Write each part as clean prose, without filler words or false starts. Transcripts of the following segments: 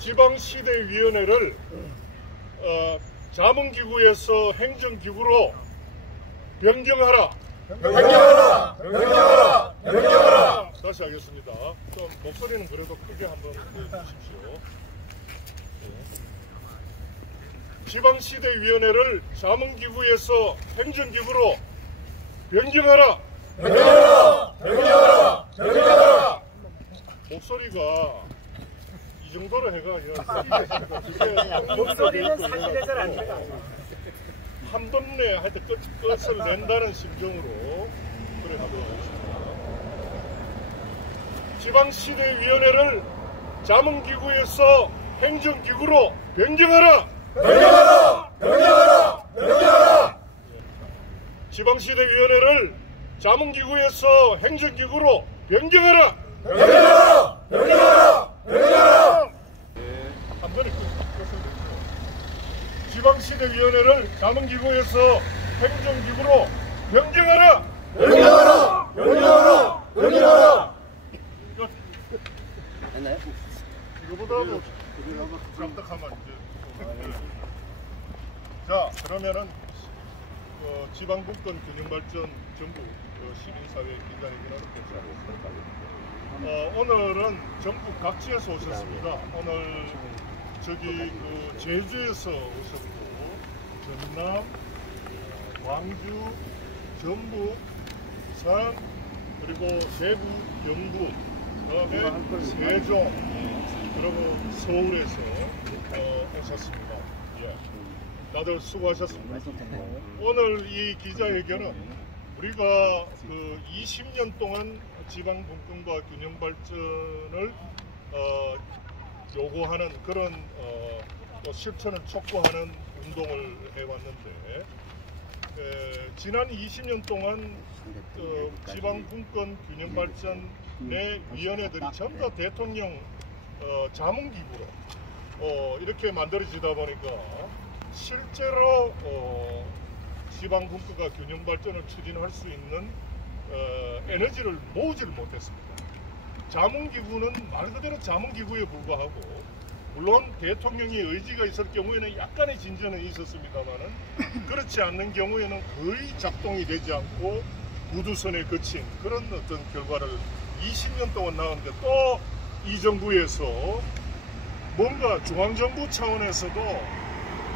지방시대위원회를 자문기구에서 행정기구로 변경하라. 변경하라! 변경하라! 변경하라! 다시 하겠습니다. 좀 목소리는 그래도 크게 한번 해주십시오. 지방시대위원회를 자문기구에서 행정기구로 변경하라. 변경하라! 변경하라! 변경하라! 목소리가 이 정도로 해가 목소리는 사실에 잘 안 나가. 한 번에 하여튼 끝을 낸다는 심정으로 그래 하도록 하겠습니다. 지방시대위원회를 자문기구에서 행정기구로 변경하라! 변경하라! 변경하라! 변경하라! 지방시대위원회를 자문기구에서 행정기구로 변경하라! 변경하라! 변경하라! 변경하라! 한 번에 끝을 냈죠. 지방시대위원회를 자문기구에서 행정기구로 변경하라! 변경하라! 변경하라! 변경하라! 됐나요? 이거보다도 깜빡하면 이제 자, 그러면은 지방분권 균형발전 전국 시민사회 기자회견을 개최하겠습니다. 오늘은 전국 각지에서 오셨습니다. 오늘 저기 제주에서 오셨고, 전남, 광주, 전북, 부산, 그리고 대구, 경북, 그다음에 세종, 그리고 서울에서 오셨습니다. 예. 다들 수고하셨습니다. 오늘 이 기자회견은 우리가 20년 동안 지방분권과 균형발전을 요구하는 그런 또 실천을 촉구하는 운동을 해왔는데, 지난 20년 동안 지방분권 균형발전의 위원회들이 전부 다 대통령 자문기구로 이렇게 만들어지다 보니까 실제로 지방분권과 균형발전을 추진할 수 있는 에너지를 모으지를 못했습니다. 자문기구는 말 그대로 자문기구에 불과하고, 물론 대통령의 의지가 있을 경우에는 약간의 진전은 있었습니다만은 그렇지 않는 경우에는 거의 작동이 되지 않고 구두선에 그친 그런 어떤 결과를 20년 동안 나왔는데, 또 이 정부에서 뭔가 중앙정부 차원에서도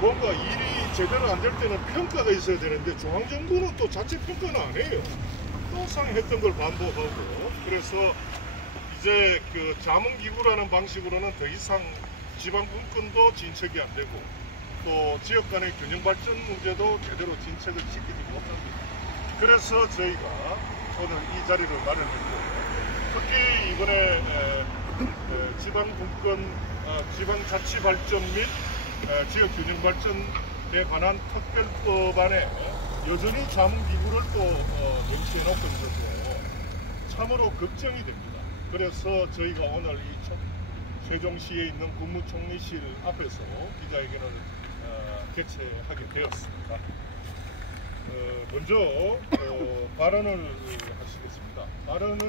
뭔가 일이 제대로 안 될 때는 평가가 있어야 되는데, 중앙정부는 또 자체 평가는 안 해요. 또 상했던 걸 반복하고, 그래서 이제 자문기구라는 방식으로는 더 이상 지방분권도 진척이 안 되고, 또 지역 간의 균형발전 문제도 제대로 진척을 시키지 못합니다. 그래서 저희가 오늘 이 자리를 마련했고, 특히 이번에 지방분권, 지방자치발전 및 지역균형발전에 관한 특별법안에 여전히 자문기구를 또 명시해놓고 있어서 참으로 걱정이 됩니다. 그래서 저희가 오늘 이 세종시에 있는 국무총리실 앞에서 기자회견을 개최하게 되었습니다. 먼저 발언을 하시겠습니다. 발언은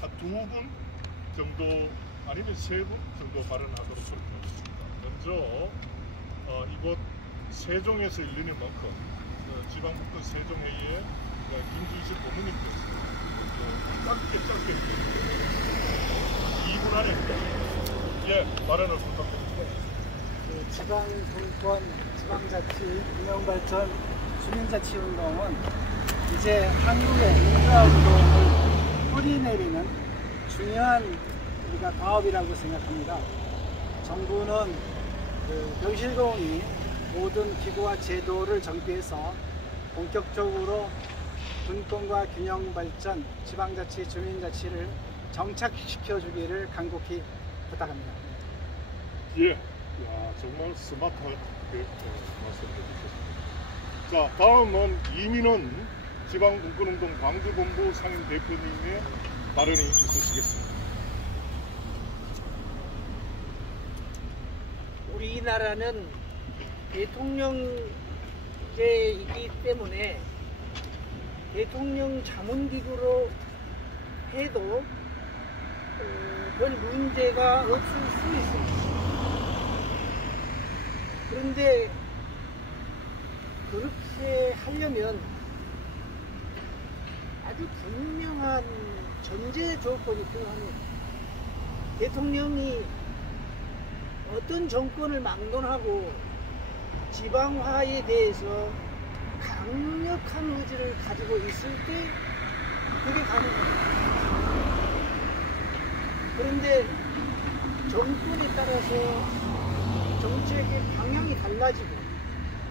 한 2분 정도 아니면 3분 정도 발언하도록 하겠습니다. 먼저 이곳 세종에서 열리는 만큼 지방분권 세종회의에 김준실 고문님께서 짧게 2분 안에 발언을 부탁드립니다. 지방분권, 지방자치, 균형발전, 주민자치운동은 이제 한국의 민주화운동을 뿌리내리는 중요한 우리가 과업이라고 생각합니다. 정부는 명실공히 모든 기구와 제도를 정비해서 본격적으로 분권과 균형발전, 지방자치, 주민자치를 정착시켜주기를 간곡히 부탁합니다. 예, 정말 스마트하게 말씀해 주셨습니다. 자, 다음은 이민원 지방분권운동 광주본부 상임대표님의 발언이 있으시겠습니다. 우리나라는 대통령제이기 때문에 대통령 자문기구로 해도 별 문제가 없을 수 있습니다. 그런데 그렇게 하려면 아주 분명한 전제 조건이 필요합니다. 대통령이 어떤 정권을 막론하고 지방화에 대해서 강력한 의지를 가지고 있을 때 그게 가능합니다. 그런데 정권에 따라서 정책의 방향이 달라지고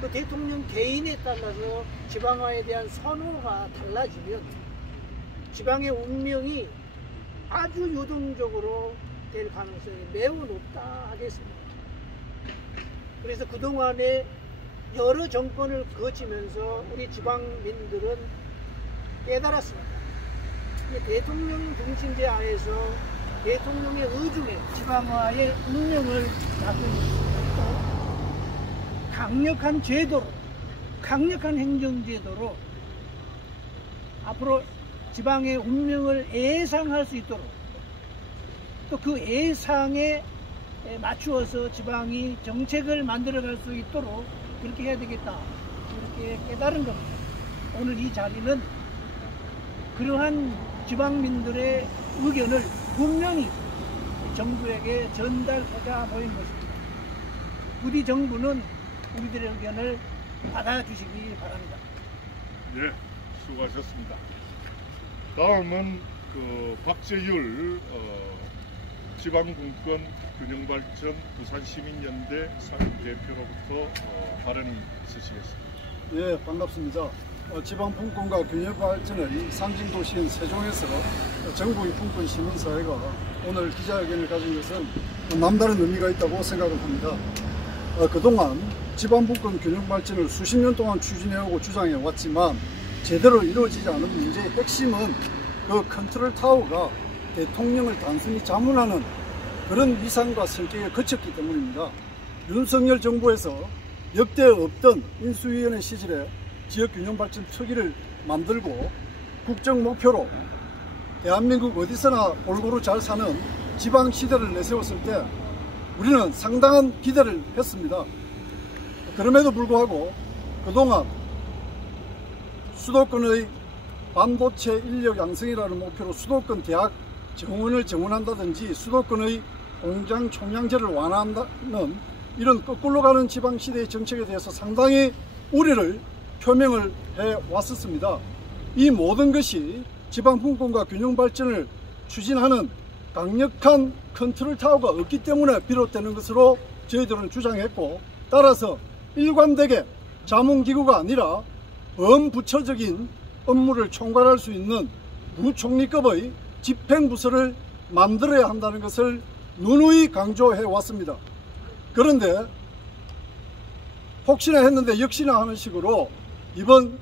또 대통령 개인에 따라서 지방화에 대한 선호가 달라지면 지방의 운명이 아주 유동적으로 될 가능성이 매우 높다 하겠습니다. 그래서 그동안에 여러 정권을 거치면서 우리 지방민들은 깨달았습니다. 대통령 중심제 하에서 대통령의 의중에 지방화의 운명을 놔두고 강력한 제도로, 강력한 행정제도로 앞으로 지방의 운명을 예상할 수 있도록 또 그 예상에 맞추어서 지방이 정책을 만들어갈 수 있도록 그렇게 해야 되겠다, 이렇게 깨달은 겁니다. 오늘 이 자리는 그러한 지방민들의 의견을 분명히 정부에게 전달하자 모인 것입니다. 부디 정부는 우리들의 의견을 받아주시기 바랍니다. 예, 수고하셨습니다. 다음은 박재율 지방분권 균형발전 부산시민연대 상임대표로부터 발언이 있으시겠습니다. 예, 반갑습니다. 지방분권과 균형발전의 상징도시인 세종에서 전국의 분권 시민사회가 오늘 기자회견을 가진 것은 남다른 의미가 있다고 생각을 합니다. 그동안 지방분권 균형발전을 수십 년 동안 추진해오고 주장해왔지만 제대로 이루어지지 않은 문제의 핵심은 그 컨트롤 타워가 대통령을 단순히 자문하는 그런 위상과 성격에 그쳤기 때문입니다. 윤석열 정부에서 역대 없던 인수위원회 시절에 지역균형발전 특위를 만들고 국정 목표로 대한민국 어디서나 골고루 잘 사는 지방시대를 내세웠을 때 우리는 상당한 기대를 했습니다. 그럼에도 불구하고 그동안 수도권의 반도체 인력 양성이라는 목표로 수도권 대학 정원을 정원한다든지 수도권의 공장 총량제를 완화한다는 이런 거꾸로 가는 지방시대의 정책에 대해서 상당히 우려를 표명을 해왔었습니다. 이 모든 것이 지방분권과 균형발전을 추진하는 강력한 컨트롤 타워가 없기 때문에 비롯되는 것으로 저희들은 주장했고, 따라서 일관되게 자문기구가 아니라 범부처적인 업무를 총괄할 수 있는 부총리급의 집행부서를 만들어야 한다는 것을 누누이 강조해 왔습니다. 그런데 혹시나 했는데 역시나 하는 식으로 이번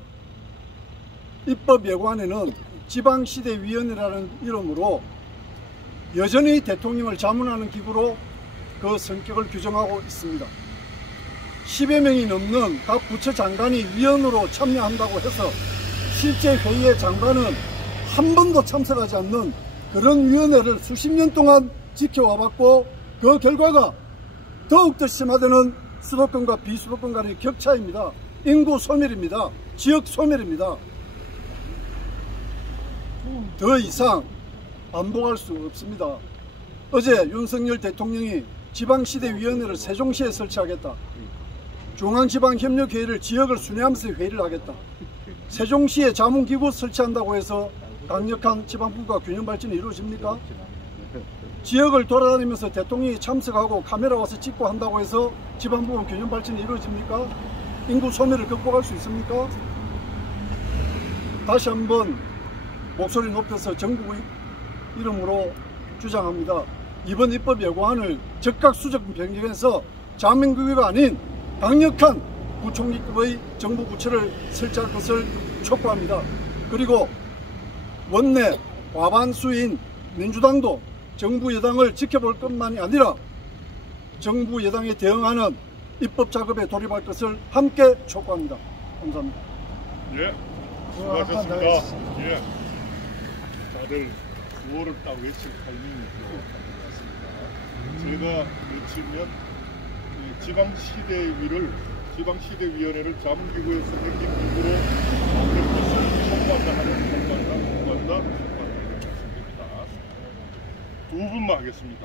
입법예고안에는 지방시대위원회라는 이름으로 여전히 대통령을 자문하는 기구로 그 성격을 규정하고 있습니다. 10여 명이 넘는 각 부처 장관이 위원으로 참여한다고 해서 실제 회의에 장관은 한 번도 참석하지 않는 그런 위원회를 수십 년 동안 지켜와봤고, 그 결과가 더욱더 심화되는 수도권과 비수도권 간의 격차입니다. 인구 소멸입니다. 지역 소멸입니다. 더 이상 반복할 수 없습니다. 어제 윤석열 대통령이 지방시대위원회를 세종시에 설치하겠다, 중앙지방협력회의를 지역을 순회하면서 회의를 하겠다, 세종시에 자문기구 설치한다고 해서 강력한 지방분과 균형발전이 이루어집니까? 지역을 돌아다니면서 대통령이 참석하고 카메라 와서 찍고 한다고 해서 지방분권 균형발전이 이루어집니까? 인구 소멸을 극복할 수 있습니까? 다시 한번 목소리 높여서 전국의 이름으로 주장합니다. 이번 입법 예고안을 적각 수정 변경해서 자민국위가 아닌 강력한 부총리급의 정부 부처를 설치할 것을 촉구합니다. 그리고 원내 과반수인 민주당도 정부 여당을 지켜볼 것만이 아니라 정부 여당에 대응하는 입법 작업에 돌입할 것을 함께 촉구합니다. 감사합니다. 예, 수고하셨습니다. 예, 다들 구호를 딱 외칠 타이밍이 필요한 것 같습니다. 제가 외치면 지방시대위원회를 자문기구에서 행정기구로 만들 것을 촉구한다 하는 촉구한다 말씀드립니다. 두 분만 하겠습니다.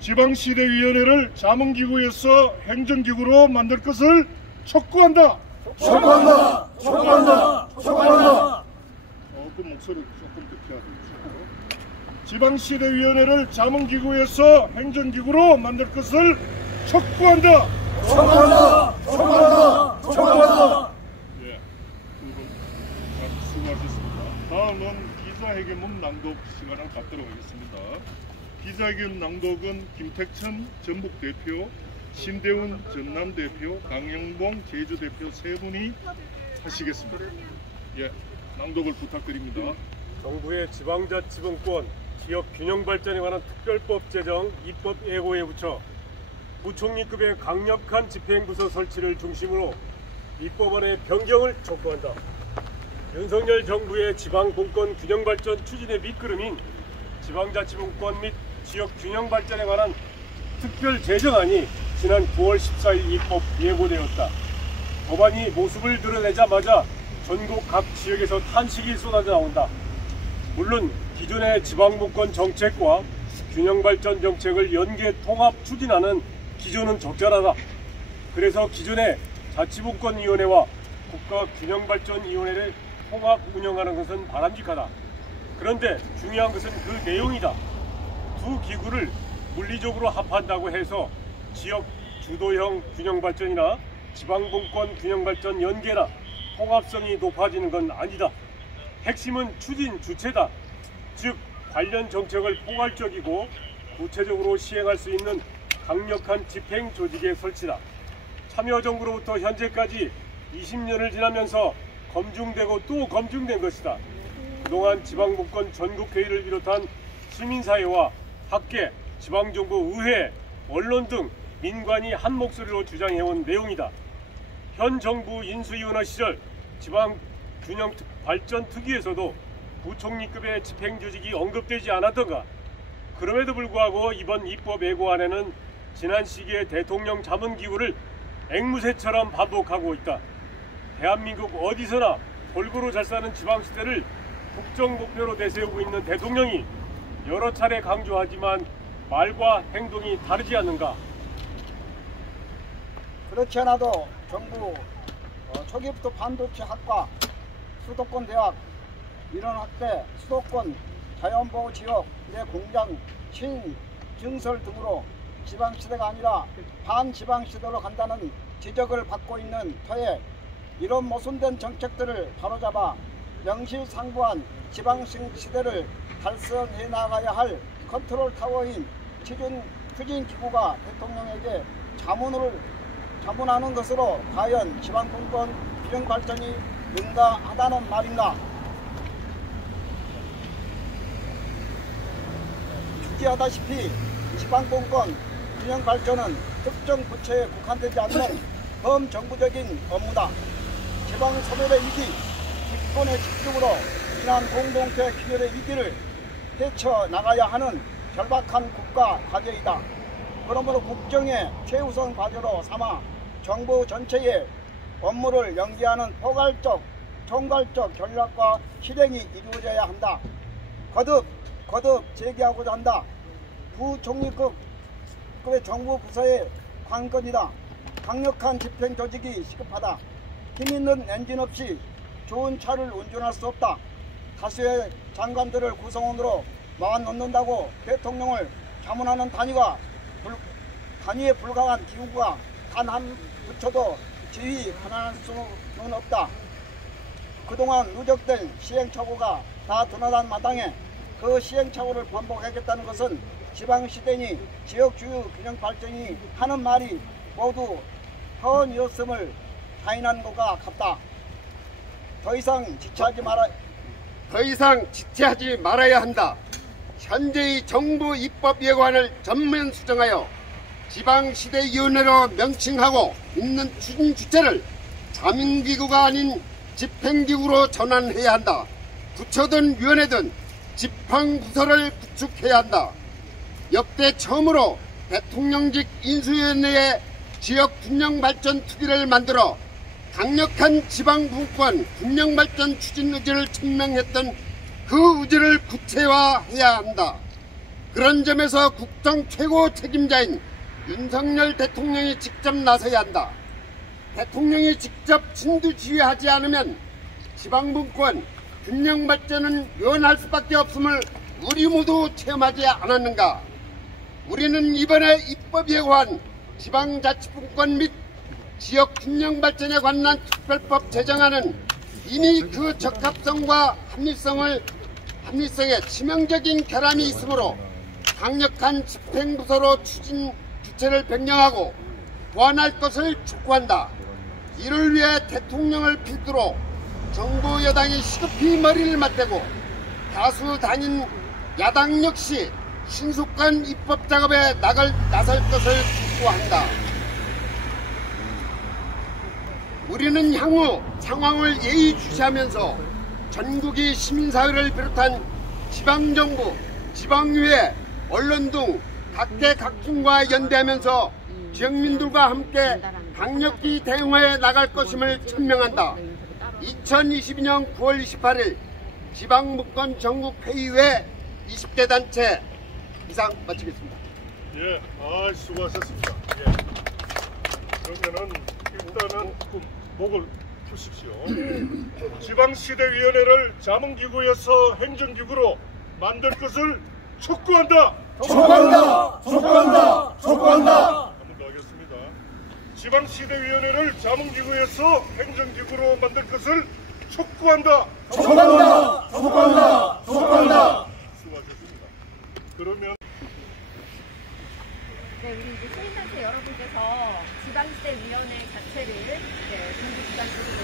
지방시대위원회를 자문기구에서 행정기구로 만들 것을 촉구한다. 촉구한다. 촉구한다. 촉구한다. 그 목소리 조금 더 켜야 되겠죠. 지방시대위원회를 자문기구에서 행정기구로 만들 것을 촉구한다. 촉구한다. 촉구한다. 촉구한다. 예, 두 분 수고하셨습니다. 다음은 기자회견문 낭독 시간을 갖도록 하겠습니다. 기자회견 낭독은 김택천 전북 대표, 신대훈 전남 대표, 강영봉 제주 대표 세 분이 하시겠습니다. 예, 낭독을 부탁드립니다. 정부의 지방자치분권 지역 균형 발전에 관한 특별법 제정 입법 예고에 붙여 부총리급의 강력한 집행부서 설치를 중심으로 입법안의 변경을 촉구한다. 윤석열 정부의 지방분권 균형 발전 추진의 밑거름인 지방자치분권 및 지역 균형 발전에 관한 특별 제정안이 지난 9월 14일 입법 예고되었다. 법안이 모습을 드러내자마자 전국 각 지역에서 탄식이 쏟아져 나온다. 물론 기존의 지방분권 정책과 균형발전 정책을 연계 통합 추진하는 기조는 적절하다. 그래서 기존의 자치분권위원회와 국가균형발전위원회를 통합 운영하는 것은 바람직하다. 그런데 중요한 것은 그 내용이다. 두 기구를 물리적으로 합한다고 해서 지역 주도형 균형발전이나 지방분권 균형발전 연계나 통합성이 높아지는 건 아니다. 핵심은 추진 주체다. 즉 관련 정책을 포괄적이고 구체적으로 시행할 수 있는 강력한 집행 조직의 설치다. 참여정부로부터 현재까지 20년을 지나면서 검증되고 또 검증된 것이다. 그동안 지방분권 전국회의를 비롯한 시민사회와 학계, 지방정부, 의회, 언론 등 민관이 한 목소리로 주장해온 내용이다. 현 정부 인수위원회 시절 지방균형발전특위에서도 부총리급의 집행조직이 언급되지 않았던가. 그럼에도 불구하고 이번 입법 예고안에는 지난 시기에 대통령 자문기구를 앵무새처럼 반복하고 있다. 대한민국 어디서나 골고루 잘 사는 지방시대를 국정 목표로 내세우고 있는 대통령이 여러 차례 강조하지만 말과 행동이 다르지 않는가. 그렇지 않아도 정부 초기부터 반도체 학과, 수도권 대학, 민원학대, 수도권, 자연보호지역, 공장, 증설 등으로 지방시대가 아니라 반지방시대로 간다는 지적을 받고 있는 터에 이런 모순된 정책들을 바로잡아 명실상부한 지방시대를 달성해 나가야 할 컨트롤 타워인 추진기구가 대통령에게 자문하는 것으로 과연 지방분권 균형 발전이 능가하다는 말인가? 주지하다시피 지방분권 균형 발전은 특정 부처에 국한되지 않는 범정부적인 업무다. 지방 소멸의 위기, 기권의 집중으로 인한 공동체 균열의 위기를 헤쳐나가야 하는 절박한 국가 과제이다. 그러므로 국정의 최우선 과제로 삼아 정부 전체의 업무를 연계하는 포괄적, 총괄적 전략과 실행이 이루어져야 한다. 거듭 제기하고자 한다. 부총리급의 정부 부서의 관건이다. 강력한 집행 조직이 시급하다. 힘 있는 엔진 없이 좋은 차를 운전할 수 없다. 다수의 장관들을 구성원으로 모아놓는다고 대통령을 자문하는 단위에 불과한 기구가 단 한 부처도 지휘 가능할 수는 없다. 그동안 누적된 시행착오가 다 드러난 마당에 그 시행착오를 반복하겠다는 것은 지방시대니 지역주요 균형 발전이 하는 말이 모두 허언이었음을 타인한 것과 같다. 더 이상 지체하지 말아야 한다. 현재의 정부 입법 예고안을 전면 수정하여 지방시대위원회로 명칭하고 있는 추진 주체를 자문기구가 아닌 집행기구로 전환해야 한다. 부처든 위원회든 지방부서를 구축해야 한다. 역대 처음으로 대통령직 인수위원회의 지역균형발전 투기를 만들어 강력한 지방분권 균형발전 추진 의지를 천명했던 그 의지를 구체화해야 한다. 그런 점에서 국정 최고 책임자인 윤석열 대통령이 직접 나서야 한다. 대통령이 직접 진두지휘하지 않으면 지방분권 균형발전은 면할 수밖에 없음을 우리 모두 체험하지 않았는가. 우리는 이번에 입법 예고한 지방자치분권 및 지역균형발전에 관한 특별법 제정안은 이미 그 적합성과 합리성에 치명적인 결함이 있으므로 강력한 집행부서로 추진 주체를 변경하고 보완할 것을 촉구한다. 이를 위해 대통령을 필두로 정부 여당이 시급히 머리를 맞대고 다수 당인 야당 역시 신속한 입법 작업에 나설 것을 촉구한다. 우리는 향후 상황을 예의주시하면서 전국의 시민사회를 비롯한 지방정부, 지방의회, 언론 등 각계각층과 연대하면서 지역민들과 함께 강력히 대응해 나갈 것임을 천명한다. 2022년 9월 28일 지방분권 전국회의회 20개 단체 이상 마치겠습니다. 예, 수고하셨습니다. 예. 그러면은 일단은 목을 푸십시오. 지방시대위원회를 자문기구에서 행정기구로 만들 것을 촉구한다. 촉구한다. 촉구한다. 촉구한다. 한번 더 하겠습니다. 지방시대위원회를 자문기구에서 행정기구로 만들 것을 촉구한다. 촉구한다. 촉구한다. 촉구한다. 수고하셨습니다. 그러면 네, 우리 이제 시민단체 여러분께서 지방시대위원회 자체를 정부기관 쪽으로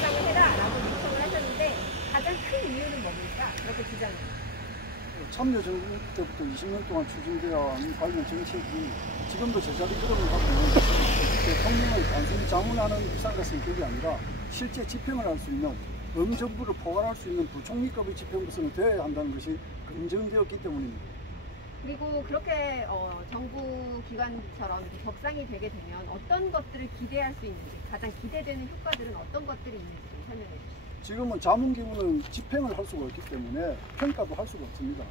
작성을 해라라고 요청을 하셨는데 가장 큰 이유는 뭡니까? 이렇게 주장을. 참여정부 때부터 20년 동안 추진되어 온 관련 정책이 지금도 제자리 걸음을 하고 있는 대통령을 단순히 자문하는 일상과 성격이 아니라 실제 집행을 할 수 있는 범정부를 포괄할 수 있는 부총리급의 집행부서는 되어야 한다는 것이 검증되었기 때문입니다. 그리고 그렇게 정부 기관처럼 법상이 되게 되면 어떤 것들을 기대할 수 있는지, 가장 기대되는 효과들은 어떤 것들이 있는지 좀 설명해 주시죠. 지금은 자문기구는 집행을 할 수가 없기 때문에 평가도 할 수가 없습니다.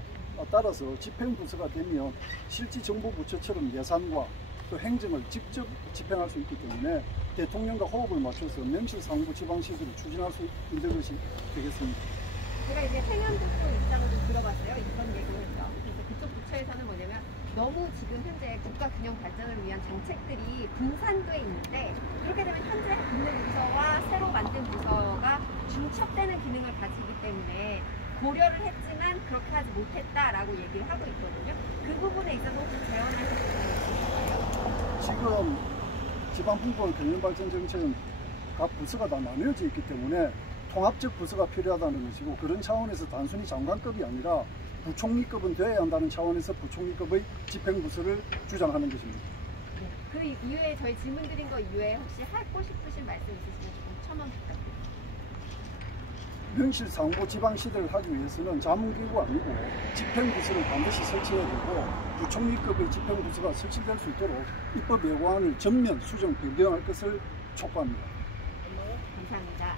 따라서 집행부서가 되면 실제 정부 부처처럼 예산과 또 행정을 직접 집행할 수 있기 때문에 대통령과 호흡을 맞춰서 명실상부 지방시도를 추진할 수 있는 것이 되겠습니다. 제가 이제 세면부처 입장을 좀 들어봤어요. 이번 예고에서. 그래서 그쪽 부처에서는 뭐냐면 너무 지금 현재 국가 균형 발전을 위한 정책들이 분산돼 있는데 그렇게 되면 현재 있는 부서와 새로 만든 부서가 중첩되는 기능을 가지기 때문에 고려를 했지만 그렇게 하지 못했다라고 얘기를 하고 있거든요. 그 부분에 있어서 혹시 제언하실 수 있을까요? 지금 지방분권 균형발전 정책은 각 부서가 다 나뉘어져 있기 때문에 통합적 부서가 필요하다는 것이고 그런 차원에서 단순히 장관급이 아니라 부총리급은 되어야 한다는 차원에서 부총리급의 집행부서를 주장하는 것입니다. 네. 그 이후에 저희 질문 드린 거 이후에 혹시 하고 싶으신 말씀 있으시면 조금 첨언 부탁드립니다. 명실상부 지방시대를 하기 위해서는 자문기구가 아니고 집행부서를 반드시 설치해야 되고 부총리급의 집행부서가 설치될 수 있도록 입법 예고안을 전면 수정 변경할 것을 촉구합니다. 네, 감사합니다.